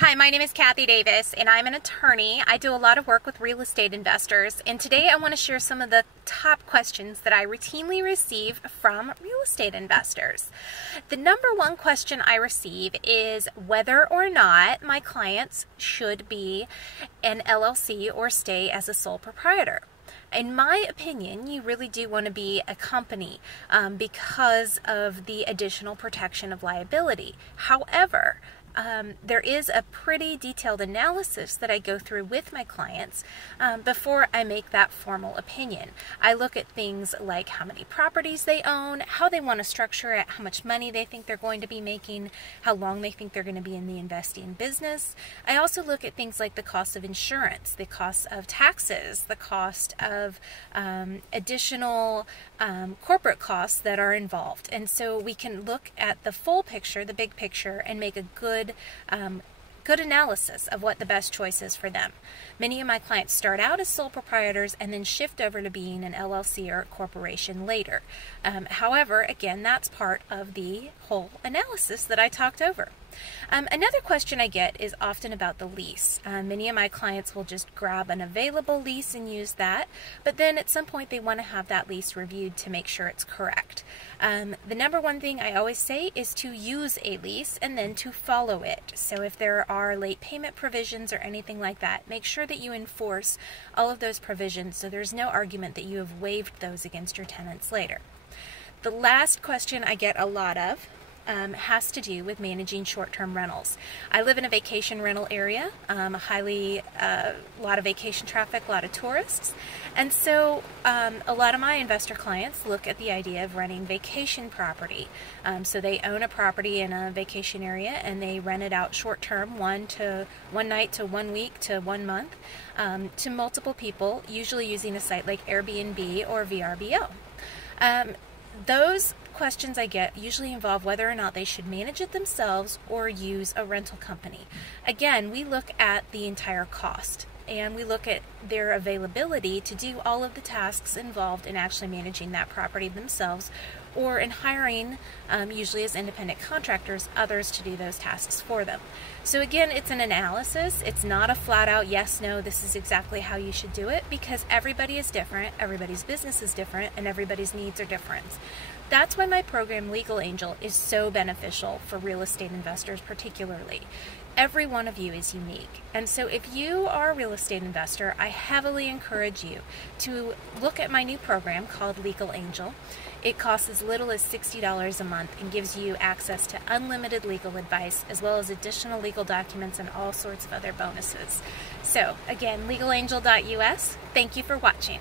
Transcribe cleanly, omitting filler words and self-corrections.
Hi, my name is Kathy Davis and I'm an attorney. I do a lot of work with real estate investors, and today I want to share some of the top questions that I routinely receive from real estate investors. The number one question I receive is whether or not my clients should be an LLC or stay as a sole proprietor. In my opinion, you really do want to be a company because of the additional protection of liability. However, there is a pretty detailed analysis that I go through with my clients before I make that formal opinion. I look at things like how many properties they own, how they want to structure it, how much money they think they're going to be making, how long they think they're going to be in the investing business. I also look at things like the cost of insurance, the cost of taxes, the cost of additional corporate costs that are involved. And so we can look at the full picture, the big picture, and make a good analysis of what the best choice is for them. Many of my clients start out as sole proprietors and then shift over to being an LLC or a corporation later. However, again, that's part of the whole analysis that I talked over. Another question I get is often about the lease. Many of my clients will just grab an available lease and use that, but then at some point they want to have that lease reviewed to make sure it's correct. The number one thing I always say is to use a lease and then to follow it. So if there are late payment provisions or anything like that, make sure that you enforce all of those provisions so there's no argument that you have waived those against your tenants later. The last question I get a lot of has to do with managing short-term rentals. I live in a vacation rental area, a lot of vacation traffic, a lot of tourists, and so a lot of my investor clients look at the idea of renting vacation property. So they own a property in a vacation area and they rent it out short-term, one night to 1 week to 1 month, to multiple people, usually using a site like Airbnb or VRBO. Those questions I get usually involve whether or not they should manage it themselves or use a rental company. Again, we look at the entire cost and we look at their availability to do all of the tasks involved in actually managing that property themselves, or in hiring, usually as independent contractors, others to do those tasks for them. So again, it's an analysis. It's not a flat out yes, no, this is exactly how you should do it, because everybody is different, everybody's business is different, and everybody's needs are different. That's why my program Legal Angel is so beneficial for real estate investors particularly. Every one of you is unique. And so if you are a real estate investor, I heavily encourage you to look at my new program called Legal Angel. It costs as little as $60 a month and gives you access to unlimited legal advice as well as additional legal documents and all sorts of other bonuses. So again, legalangel.us. Thank you for watching.